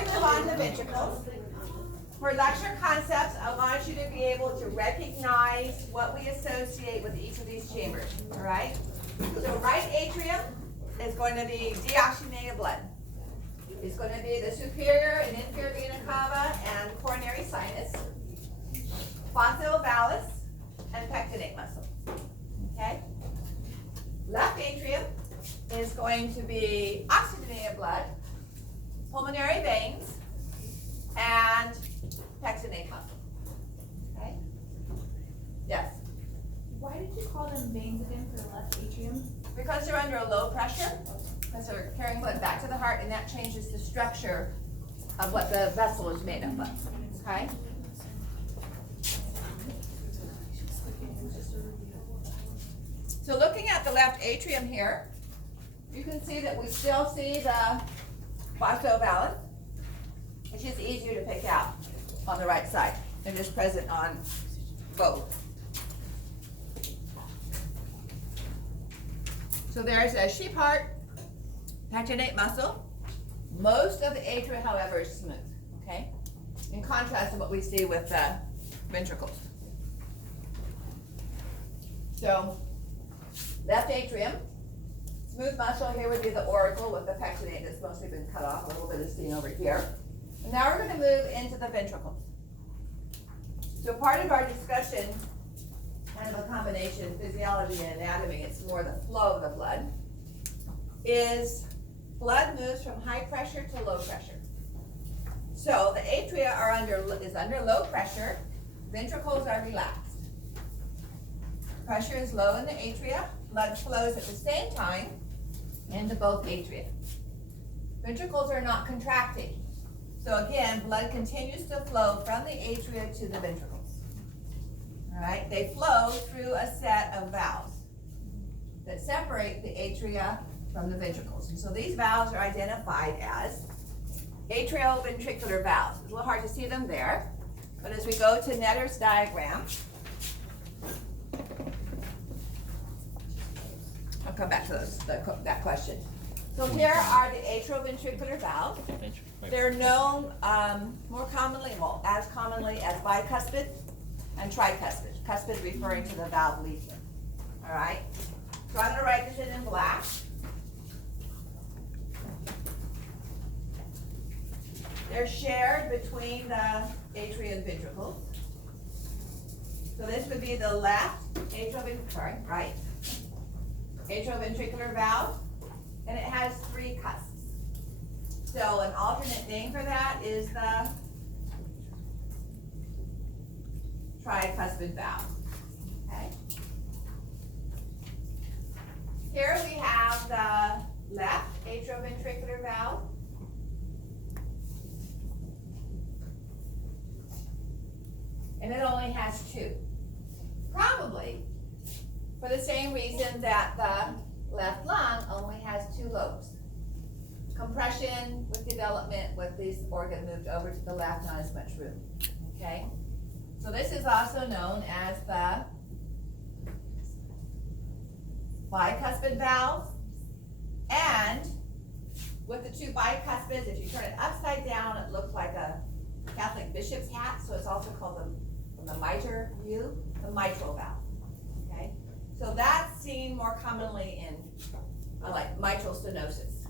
we move on to ventricles, for lecture concepts, I want you to be able to recognize what we associate with each of these chambers, all right? So right atrium is going to be deoxygenated blood. It's going to be the superior and inferior vena cava and coronary sinus, fossa ovalis, and pectinate muscle, okay? Left atrium is going to be oxygenated blood, pulmonary veins, and pectinate muscle. Okay? Yes? Why did you call them veins again for the left atrium? Because they're under a low pressure, because they're carrying blood back to the heart, and that changes the structure of what the vessel is made up of. Okay? So looking at the left atrium here, you can see that we still see the fossa ovalis, which is easier to pick out on the right side. It is present on both. So there's a sheep heart, pectinate muscle. Most of the atria, however, is smooth, okay? In contrast to what we see with the ventricles. So, left atrium, smooth muscle, here would be the auricle with the pectinate that's mostly been cut off. A little bit is seen over here. And now we're going to move into the ventricles. So part of our discussion, kind of a combination, physiology and anatomy, it's more the flow of the blood, is blood moves from high pressure to low pressure. So the atria is under low pressure, ventricles are relaxed. Pressure is low in the atria, blood flows at the same time into both atria. Ventricles are not contracting. So again, blood continues to flow from the atria to the ventricles. All right, they flow through a set of valves that separate the atria from the ventricles. And so these valves are identified as atrioventricular valves. It's a little hard to see them there, but as we go to Netter's diagram, I'll come back to that question. So here are the atrioventricular valves. They're known more commonly, well, as commonly as bicuspid and tricuspid. Cuspid referring to the valve lesion. All right. So I'm going to write this in black. They're shared between the atria and ventricles. So this would be the left right atrioventricular valve, and it has 3 cusps. So an alternate name for that is the tricuspid valve. Okay. Here we have the left atrioventricular valve. And it only has 2. Probably for the same reason that the left lung only has 2 lobes. Compression with development with this organ moved over to the left, not as much room. Okay? So this is also known as the bicuspid valve. And with the 2 bicuspids, if you turn it upside down, it looks like a Catholic bishop's hat. So it's also called from the mitre view, the mitral valve. Okay? So that's seen more commonly in like mitral stenosis,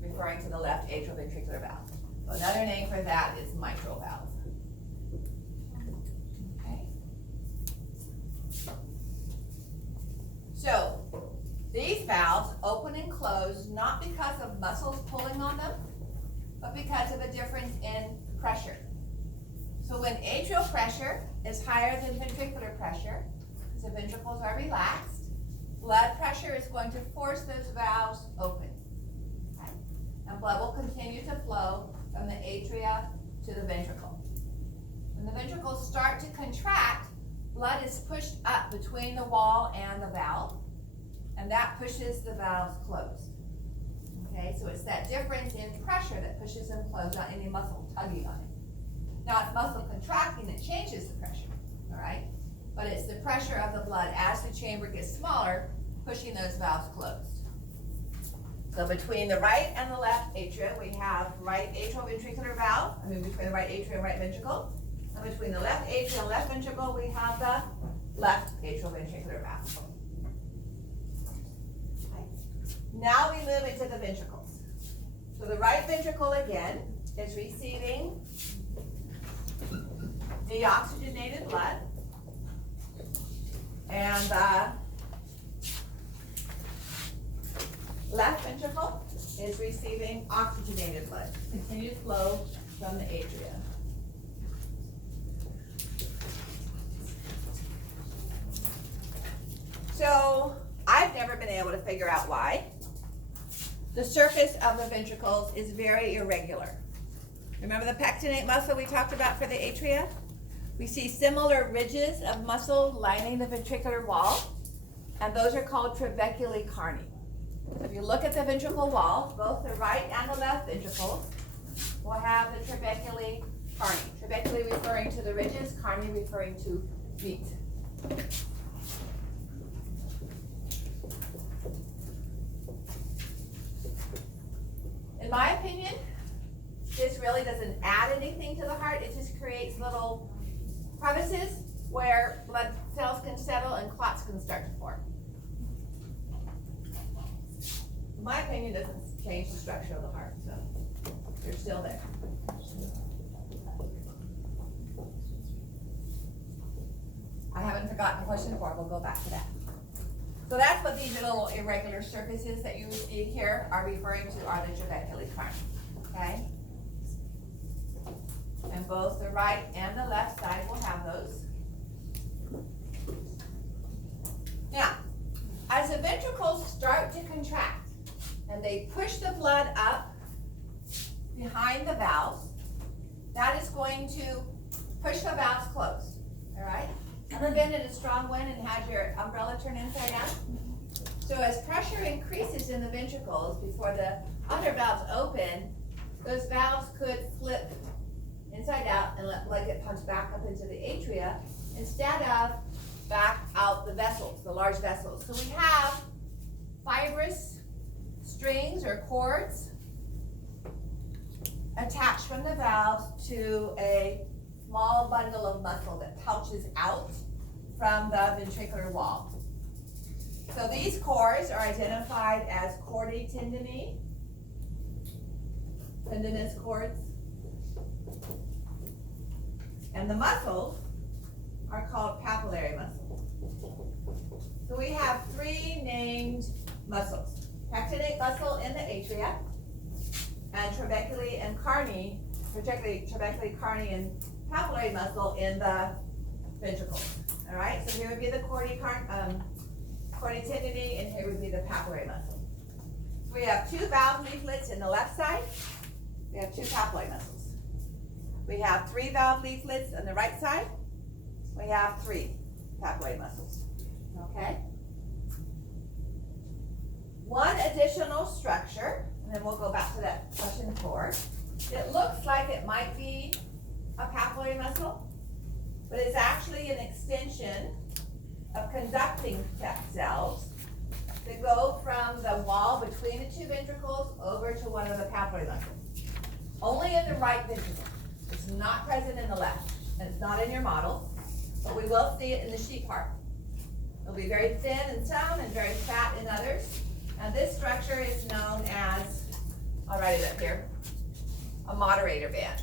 referring to the left atrioventricular valve. So another name for that is mitral valve. Okay. So these valves open and close not because of muscles pulling on them, but because of a difference in pressure. So when atrial pressure is higher than ventricular pressure, because the ventricles are relaxed, blood pressure is going to force those valves open. Okay? And blood will continue to flow from the atria to the ventricle. When the ventricles start to contract, blood is pushed up between the wall and the valve, and that pushes the valves closed. Okay, so it's that difference in pressure that pushes them closed, not any muscle tugging on it. Now it's muscle contracting that changes the pressure, all right? But it's the pressure of the blood as the chamber gets smaller, pushing those valves closed. So between the right and the left atria, we have right atrioventricular valve, between the right atria and right ventricle. And between the left atria and left ventricle, we have the left atrioventricular valve. Okay. Now we move into the ventricles. So the right ventricle again is receiving deoxygenated blood, and the left ventricle is receiving oxygenated blood, continued flow from the atria. So I've never been able to figure out why the surface of the ventricles is very irregular. Remember the pectinate muscle we talked about for the atria? We see similar ridges of muscle lining the ventricular wall, and those are called trabeculae carni. So if you look at the ventricle wall, both the right and the left ventricles will have the trabeculae carni. Trabeculae referring to the ridges, carni referring to feet. In my opinion, this really doesn't add anything to the heart. It just creates little crevices where blood cells can settle and clots can start to form. In my opinion, it doesn't change the structure of the heart, so they're still there. I haven't forgotten question 4. We'll go back to that. So that's what these little irregular surfaces that you see here are referring to, are the trabeculae carni. Okay? And both the right and the left side will have those. Now, as the ventricles start to contract and they push the blood up behind the valves, that is going to push the valves closed. All right? Ever been in a strong wind and had your umbrella turn inside out? So as pressure increases in the ventricles before the other valves open, those valves could flip inside out and let blood get pumped back up into the atria instead of back out the vessels, the large vessels. So we have fibrous strings or cords attached from the valves to a small bundle of muscle that pouches out from the ventricular wall. So these cords are identified as chordae tendineae, tendinous cords. And the muscles are called papillary muscles. So we have 3 named muscles. Pectinate muscle in the atria, and trabeculae and carni, particularly trabeculae carni and papillary muscle in the ventricles. All right, so here would be the chordae tendineae, and here would be the papillary muscle. So we have 2 valve leaflets in the left side. We have 2 papillary muscles. We have 3 valve leaflets on the right side. We have 3 papillary muscles. Okay? One additional structure, and then we'll go back to that question 4. It looks like it might be a papillary muscle, but it's actually an extension of conducting cells that go from the wall between the 2 ventricles over to one of the papillary muscles. Only in the right ventricle. It's not present in the left, and it's not in your model, but we will see it in the sheep heart. It'll be very thin in some and very fat in others. And this structure is known as, I'll write it up here, a moderator band.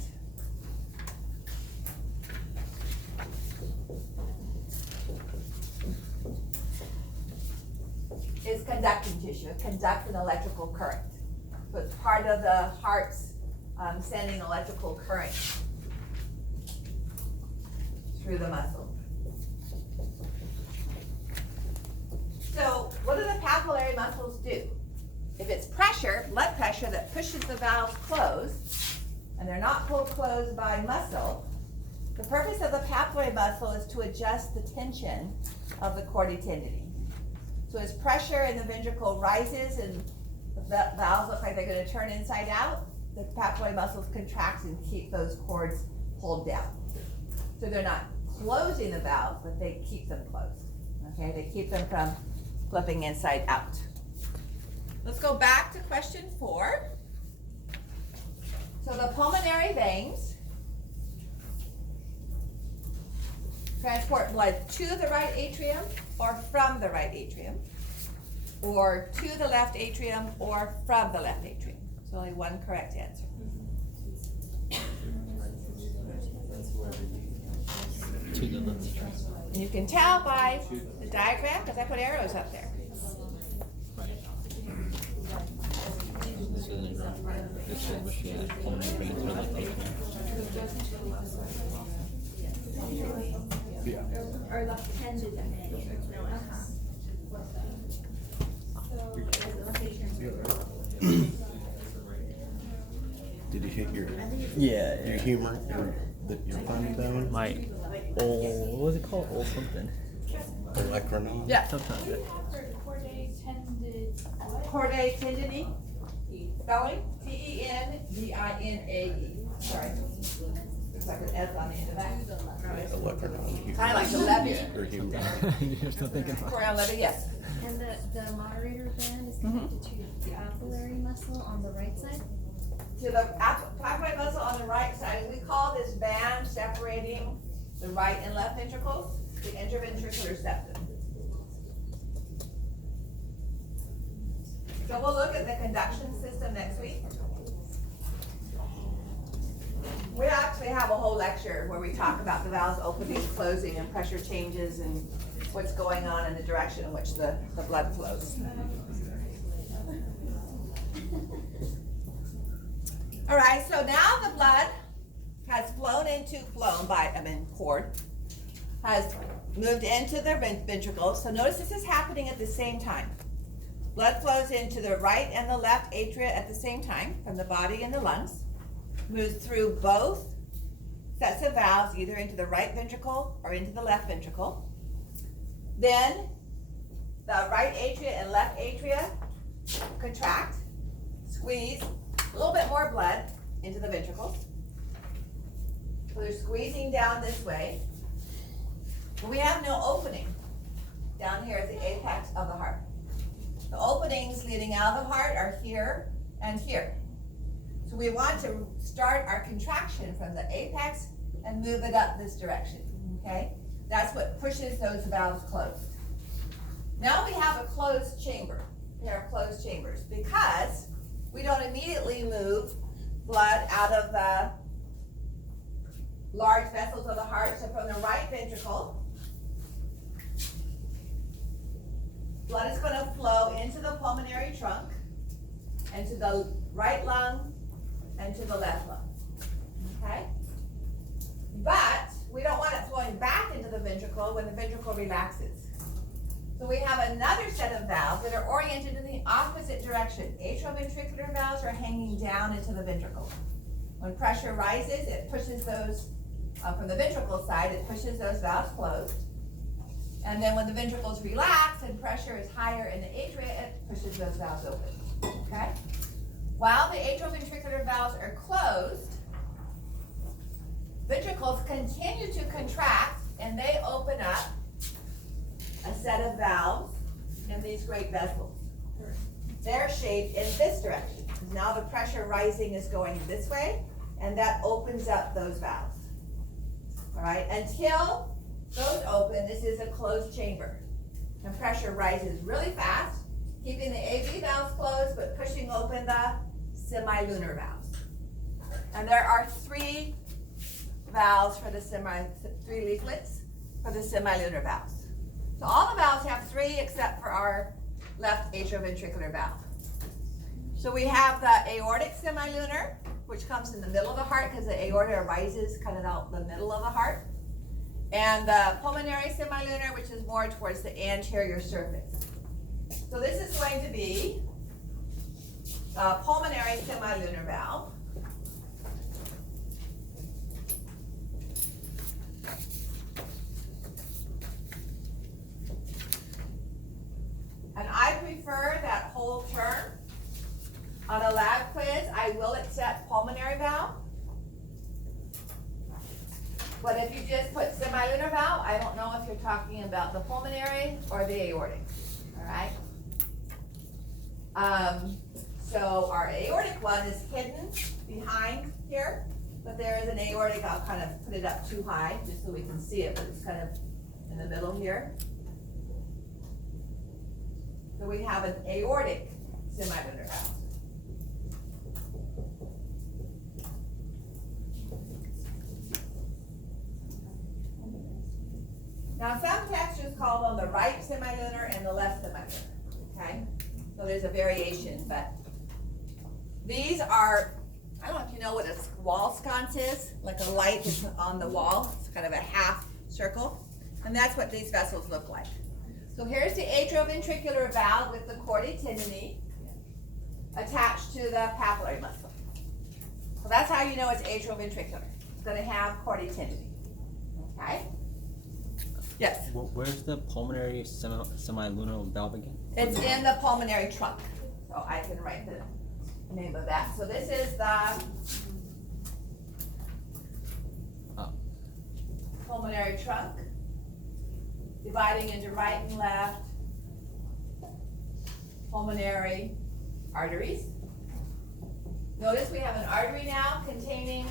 It's conducting tissue. It conducts an electrical current. So it's part of the heart's sending electrical current through the muscle. So what do the papillary muscles do? If it's pressure, blood pressure that pushes the valves closed, and they're not pulled closed by muscle, the purpose of the papillary muscle is to adjust the tension of the chordae tendineae. So as pressure in the ventricle rises and the valves look like they're going to turn inside out, the papillary muscles contract and keep those cords pulled down. So they're not closing the valves, but they keep them closed. Okay, they keep them from flipping inside out. let's go back to question 4. So the pulmonary veins transport blood to the right atrium or from the right atrium, or to the left atrium or from the left atrium. There's only one correct answer. To the left. And you can tell by the diagram because I put arrows up there. This isn't right. This is what she had. Pulmonary veins are left atrium. Or left tended vein. Did you hit your Yeah. humor or your funny bone? My old, what was it called? Old something. Electronon? Yeah. Sometimes it. Chordae tended. Chordae tendinae. Spelling Tendinae. Sorry. Looks like an S on the end of that. Electronon. Kind of like the levy. Or humor. You're still thinking. Chorion levy, yes. And the moderator band is connected to the papillary muscle on the right side. To the papillary muscle on the right side. We call this band separating the right and left ventricles the interventricular septum. So we'll look at the conduction system next week. We actually have a whole lecture where we talk about the valves opening, closing, and pressure changes and what's going on in the direction in which the blood flows. All right, so now the blood has has moved into the ventricles. So notice this is happening at the same time. Blood flows into the right and the left atria at the same time from the body and the lungs. Moves through both sets of valves, either into the right ventricle or into the left ventricle. Then the right atria and left atria contract, squeeze a little bit more blood into the ventricles. So they're squeezing down this way. But we have no opening down here at the apex of the heart. The openings leading out of the heart are here and here. So we want to start our contraction from the apex and move it up this direction, okay? That's what pushes those valves closed. Now we have a closed chamber. We have closed chambers because we don't immediately move blood out of the large vessels of the heart. So from the right ventricle, blood is going to flow into the pulmonary trunk and to the right lung and to the left lung, okay? But we don't want it flowing back into the ventricle when the ventricle relaxes. So we have another set of valves that are oriented in the opposite direction. Atrioventricular valves are hanging down into the ventricle. When pressure rises, it pushes those, from the ventricle side, it pushes those valves closed. And then when the ventricles relax and pressure is higher in the atria, it pushes those valves open, okay? While the atrioventricular valves are closed, ventricles continue to contract and they open up a set of valves in these great vessels. They're shaped in this direction because now the pressure rising is going this way and that opens up those valves. All right, until those open, this is a closed chamber. And pressure rises really fast, keeping the AV valves closed but pushing open the semilunar valves. And there are three valves for the three leaflets for the semilunar valves. So all the valves have three except for our left atrioventricular valve. So we have the aortic semilunar, which comes in the middle of the heart because the aorta rises kind of out the middle of the heart. And the pulmonary semilunar, which is more towards the anterior surface. So this is going to be a pulmonary semilunar valve. And I prefer that whole term. On a lab quiz, I will accept pulmonary valve. But if you just put semilunar valve, I don't know if you're talking about the pulmonary or the aortic, all right? So our aortic one is hidden behind here, but there is an aortic. I'll kind of put it up too high just so we can see it, but it's kind of in the middle here. So we have an aortic semilunar valve. Now some textures call them the right semilunar and the left semilunar, okay? So there's a variation, but these are, I don't know if you know what a wall sconce is, like a light that's on the wall. It's kind of a half circle, and that's what these vessels look like. So here's the atrioventricular valve with the chordae tendineae attached to the papillary muscle. So that's how you know it's atrioventricular. It's going to have chordae tendineae, okay? Yes? Where's the pulmonary semilunar valve again? It's in the pulmonary trunk, so I can write the name of that. So this is the pulmonary trunk, dividing into right and left pulmonary arteries. Notice we have an artery now containing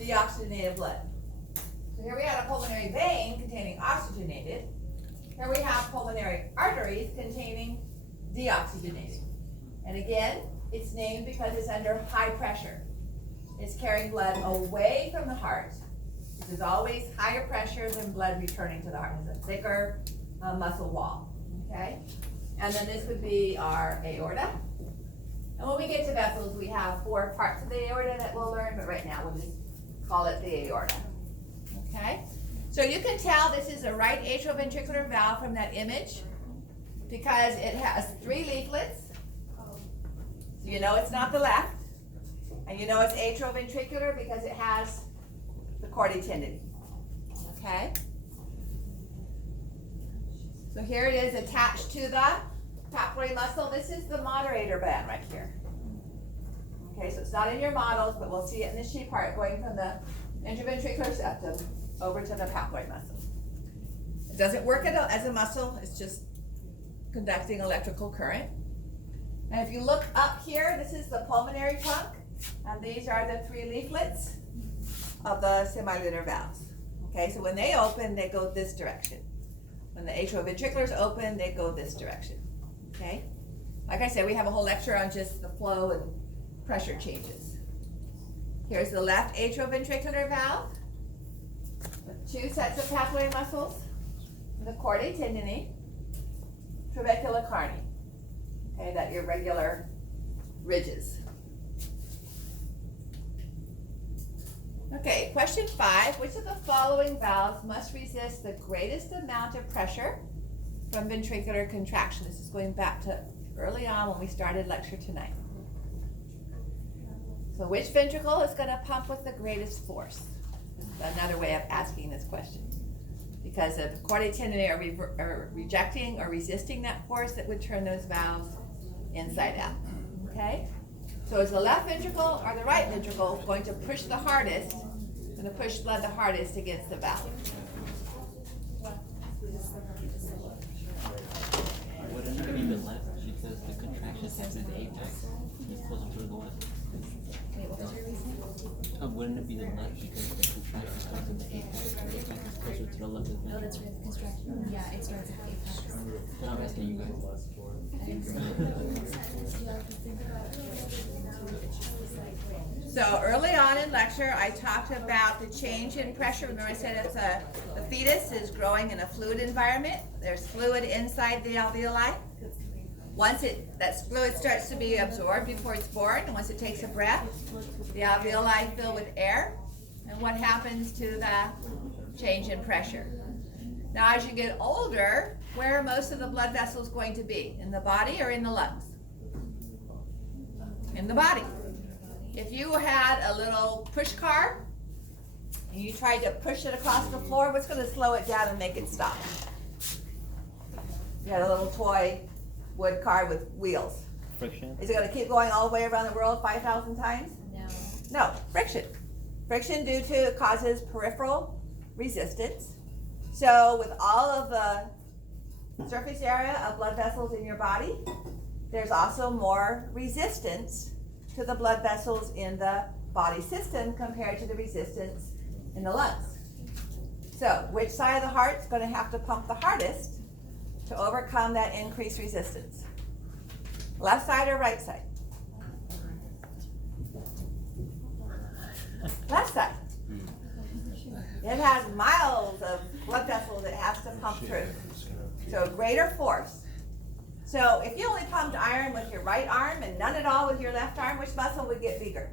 deoxygenated blood. So here we have a pulmonary vein containing oxygenated. Here we have pulmonary arteries containing deoxygenated. And again, it's named because it's under high pressure. It's carrying blood away from the heart. This is always higher pressure than blood returning to the heart. It's a thicker muscle wall, okay? And then this would be our aorta. And when we get to vessels, we have 4 parts of the aorta that we'll learn, but right now we'll just call it the aorta, okay? So you can tell this is a right atrioventricular valve from that image because it has 3 leaflets. So you know it's not the left. And you know it's atrioventricular because it has the chordae tendineae, okay? So here it is attached to the papillary muscle. This is the moderator band right here. Okay, so it's not in your models, but we'll see it in the sheet part going from the interventricular septum over to the papillary muscle. It doesn't work as a muscle, it's just conducting electrical current. And if you look up here, this is the pulmonary trunk, and these are the 3 leaflets of the semilunar valves. Okay, so when they open, they go this direction. When the atrioventriculars open, they go this direction. Okay? Like I said, we have a whole lecture on just the flow and pressure changes. Here's the left atrioventricular valve with 2 sets of papillary muscles, the chordae tendineae, trabecula carni. Okay, that irregular ridges. Okay, question 5. Which of the following valves must resist the greatest amount of pressure from ventricular contraction? This is going back to early on when we started lecture tonight. So which ventricle is going to pump with the greatest force? Another way of asking this question. Because if chordae tendineae are rejecting or resisting that force, it would turn those valves inside out. Okay? So is the left ventricle or the right ventricle going to push the hardest, going to push blood the hardest against the valve? Wouldn't it be the left because the contractions happen at the apex? He's closer to the left. Wait, what was your reason? Wouldn't it be the left because the contraction starts at the apex? The apex is closer to the left of the Oh, that's right, the construction. Yeah, it starts at the apex. But I'm asking you guys. So early on in lecture, I talked about the change in pressure. Remember I said it's the fetus is growing in a fluid environment. There's fluid inside the alveoli. Once that fluid starts to be absorbed before it's born, and once it takes a breath, the alveoli fill with air. And what happens to the change in pressure? Now, as you get older, where are most of the blood vessels going to be? In the body or in the lungs? In the body. If you had a little push car and you tried to push it across the floor, what's going to slow it down and make it stop? You had a little toy wood car with wheels. Friction? Is it going to keep going all the way around the world 5,000 times? No. No, friction. Friction due to causes peripheral resistance. So with all of the surface area of blood vessels in your body, there's also more resistance to the blood vessels in the body system compared to the resistance in the lungs. So which side of the heart is going to have to pump the hardest to overcome that increased resistance? Left side or right side? Left side. It has miles of blood vessels it has to pump through. So greater force. So if you only pumped iron with your right arm and none at all with your left arm, which muscle would get bigger?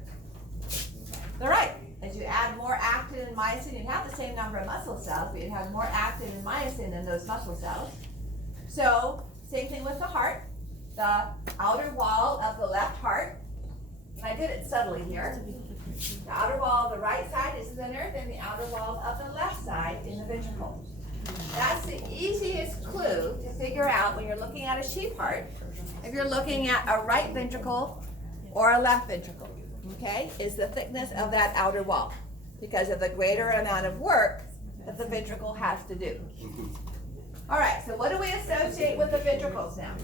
The right. As you add more actin and myosin, you'd have the same number of muscle cells, but you'd have more actin and myosin in those muscle cells. So same thing with the heart. The outer wall of the left heart, and I did it subtly here. The outer wall of the right side is thinner than the outer wall of the left side in the ventricle. That's the easiest clue to figure out when you're looking at a sheep heart, if you're looking at a right ventricle or a left ventricle, okay, is the thickness of that outer wall because of the greater amount of work that the ventricle has to do. All right, so what do we associate with the ventricles now?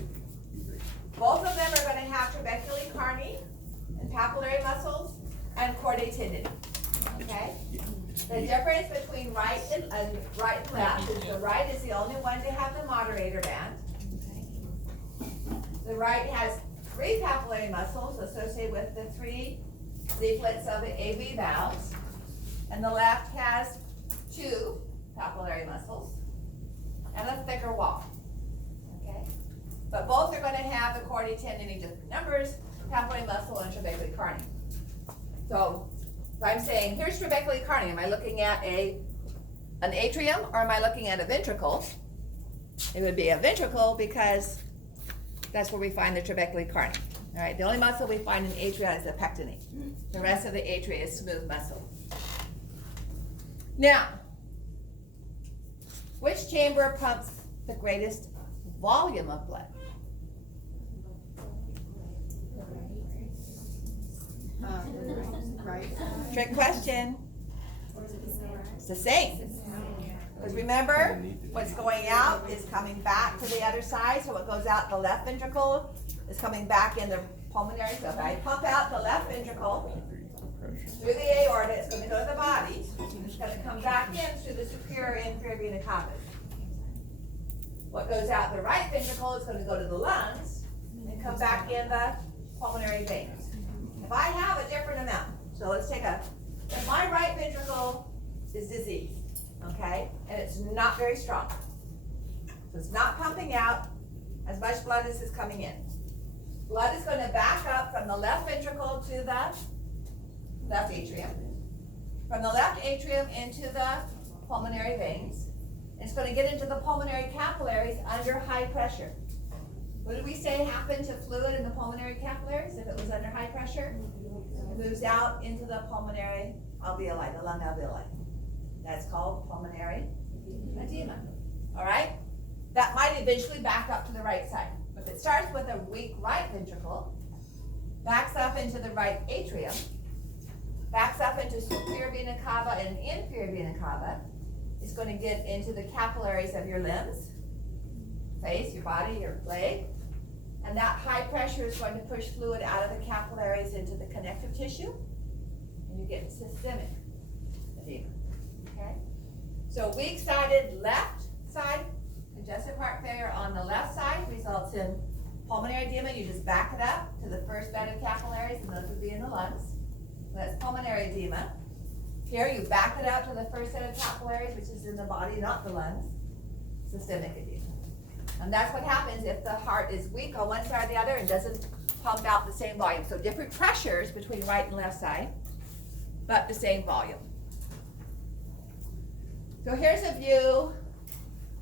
Both of them are going to have trabeculae carni and papillary muscles and chordae tendineae, okay? The difference between right and left is the right is the only one to have the moderator band. The right has 3 papillary muscles associated with the 3 leaflets of the AV valves, and the left has 2 papillary muscles and a thicker wall, okay? But both are going to have the chordae tendineae different numbers, papillary muscle and trabeculae carni. So if I'm saying, here's trabeculae carni, am I looking at an atrium or am I looking at a ventricle? It would be a ventricle because that's where we find the trabeculae carni. All right, the only muscle we find in atria is the pectinate. The rest of the atria is smooth muscle. Now, which chamber pumps the greatest volume of blood? Right. Trick question. It's the same. Because remember, what's going out is coming back to the other side, so what goes out the left ventricle is coming back in the pulmonary. So if I pump out the left ventricle through the aorta, it's going to go to the body. It's going to come back in through the superior and inferior vena cava. What goes out the right ventricle is going to go to the lungs and come back in the pulmonary veins. If I have a different amount, so let's take if my right ventricle is diseased, okay, and it's not very strong, so it's not pumping out as much blood as is coming in. Blood is going to back up from the left ventricle to the left atrium, from the left atrium into the pulmonary veins. It's going to get into the pulmonary capillaries under high pressure. What did we say happened to fluid in the pulmonary capillaries if it was under high pressure? It moves out into the pulmonary alveoli, the lung alveoli. That's called pulmonary edema. All right? That might eventually back up to the right side. If it starts with a weak right ventricle, backs up into the right atrium, backs up into superior vena cava and inferior vena cava, it's going to get into the capillaries of your limbs, face, your body, your leg, and that high pressure is going to push fluid out of the capillaries into the connective tissue, and you get systemic edema, okay? So weak-sided left side congestive heart failure on the left side results in pulmonary edema. You just back it up to the first bed of capillaries, and those would be in the lungs. So that's pulmonary edema. Here you back it up to the first set of capillaries, which is in the body, not the lungs, systemic edema. And that's what happens if the heart is weak on one side or the other and doesn't pump out the same volume. So different pressures between right and left side, but the same volume. So here's a view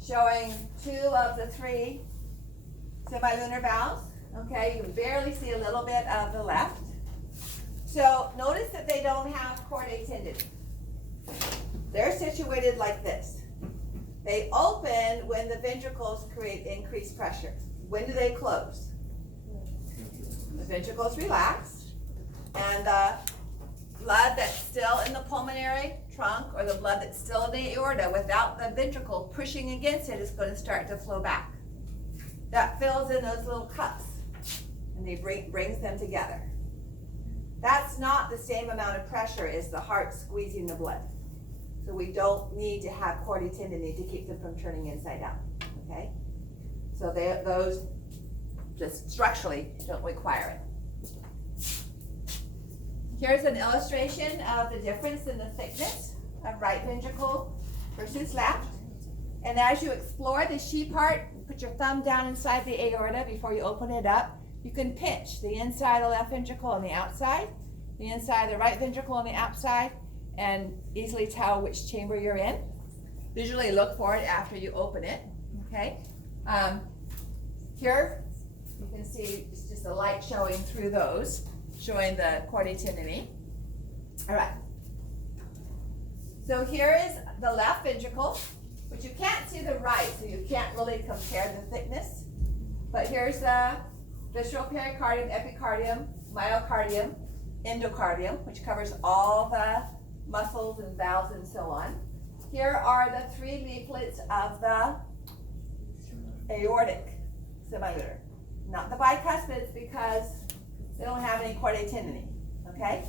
showing 2 of the 3 semilunar valves. Okay, you can barely see a little bit of the left. So notice that they don't have chordae tendineae. They're situated like this. They open when the ventricles create increased pressure. When do they close? The ventricles relax, and the blood that's still in the pulmonary trunk or the blood that's still in the aorta without the ventricle pushing against it is going to start to flow back. That fills in those little cups. and he brings them together. That's not the same amount of pressure as the heart squeezing the blood. So we don't need to have chordae tendineae to keep them from turning inside out, okay? So those just structurally don't require it. Here's an illustration of the difference in the thickness of right ventricle versus left. And as you explore the sheep heart, put your thumb down inside the aorta before you open it up. You can pinch the inside of the left ventricle on the outside, the inside of the right ventricle on the outside, and easily tell which chamber you're in. Visually look for it after you open it, okay? Here, you can see it's just a light showing through those, showing the chordae tendineae. All right. So here is the left ventricle, but you can't see the right, so you can't really compare the thickness. But here's the visceral pericardium, epicardium, myocardium, endocardium, which covers all the muscles and valves and so on. Here are the 3 leaflets of the aortic semilunar. Not the bicuspids because they don't have any chordae tendineae, okay?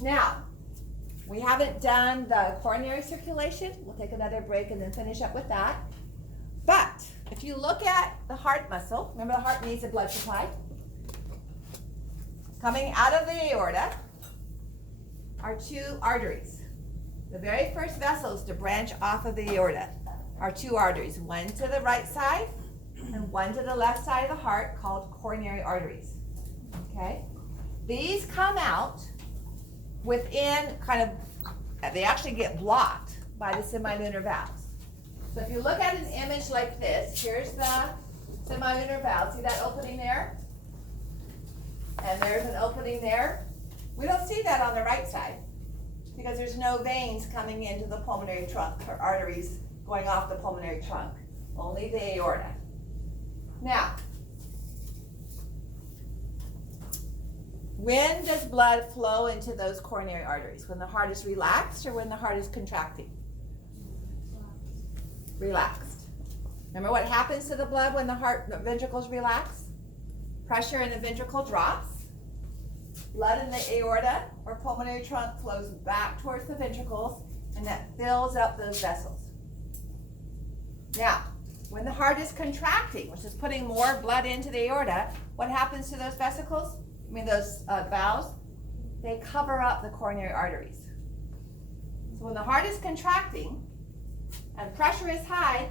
Now, we haven't done the coronary circulation. We'll take another break and then finish up with that. But if you look at the heart muscle, remember the heart needs a blood supply. Coming out of the aorta are 2 arteries. The very first vessels to branch off of the aorta are 2 arteries, one to the right side and one to the left side of the heart, called coronary arteries. Okay? These come out within they actually get blocked by the semilunar valves. So if you look at an image like this, here's the semilunar valve. See that opening there? And there's an opening there. We don't see that on the right side because there's no veins coming into the pulmonary trunk or arteries going off the pulmonary trunk, only the aorta. Now, when does blood flow into those coronary arteries? When the heart is relaxed or when the heart is contracting? Relaxed. Remember what happens to the blood when the ventricles relax? Pressure in the ventricle drops. Blood in the aorta or pulmonary trunk flows back towards the ventricles, and that fills up those vessels. Now, when the heart is contracting, which is putting more blood into the aorta, what happens to those vesicles? Those valves? They cover up the coronary arteries. So when the heart is contracting and pressure is high,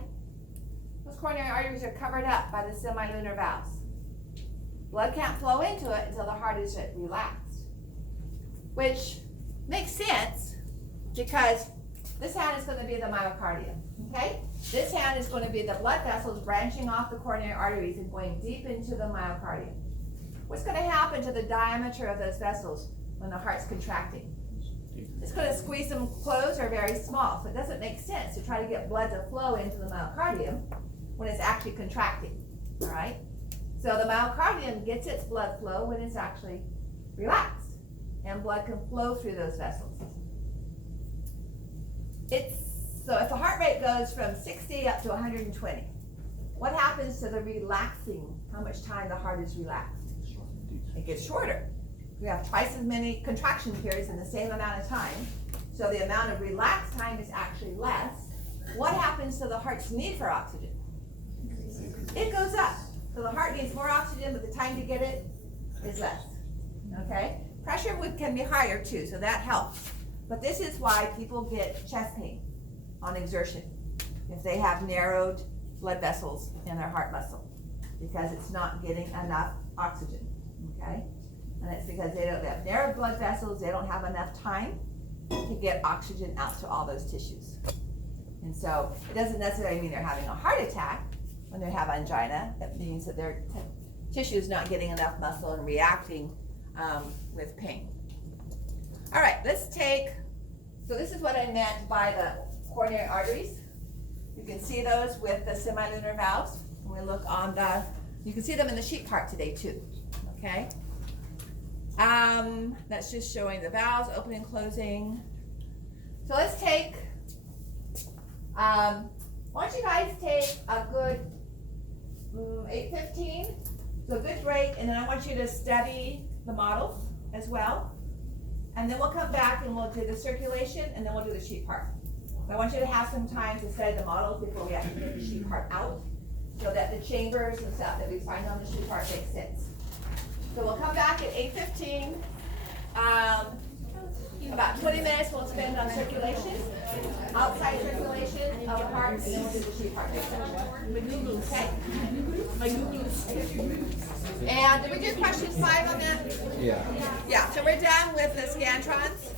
those coronary arteries are covered up by the semilunar valves. Blood can't flow into it until the heart is relaxed, which makes sense because this hand is going to be the myocardium, okay? This hand is going to be the blood vessels branching off the coronary arteries and going deep into the myocardium. What's going to happen to the diameter of those vessels when the heart's contracting? It's going to squeeze them closed or very small, so it doesn't make sense to try to get blood to flow into the myocardium when it's actually contracting, all right? So the myocardium gets its blood flow when it's actually relaxed, and blood can flow through those vessels. So if the heart rate goes from 60 up to 120, what happens to the relaxing, how much time the heart is relaxed? It gets shorter. We have twice as many contraction periods in the same amount of time, so the amount of relaxed time is actually less. What happens to the heart's need for oxygen? It goes up. So the heart needs more oxygen, but the time to get it is less, okay? Pressure can be higher too, so that helps. But this is why people get chest pain on exertion if they have narrowed blood vessels in their heart muscle, because it's not getting enough oxygen, okay? And it's because they have narrowed blood vessels, they don't have enough time to get oxygen out to all those tissues. And so it doesn't necessarily mean they're having a heart attack. When they have angina, that means that their tissue is not getting enough muscle and reacting with pain. All right, so this is what I meant by the coronary arteries. You can see those with the semilunar valves. When we look on you can see them in the sheep heart today too, okay? That's just showing the valves, opening and closing. So let's take, why don't you guys take a good 8:15 So good break, and then I want you to study the models as well. And then we'll come back and we'll do the circulation, and then we'll do the sheet part. I want you to have some time to study the models before we actually get the sheet part out, so that the chambers and stuff that we find on the sheet part makes sense. So we'll come back at 8:15. About 20 minutes we'll spend on circulation, outside circulation of the heart, and then we'll do the sheet part. Okay? And did we do question 5 on that? Yeah. Yeah, so we're done with the scantrons.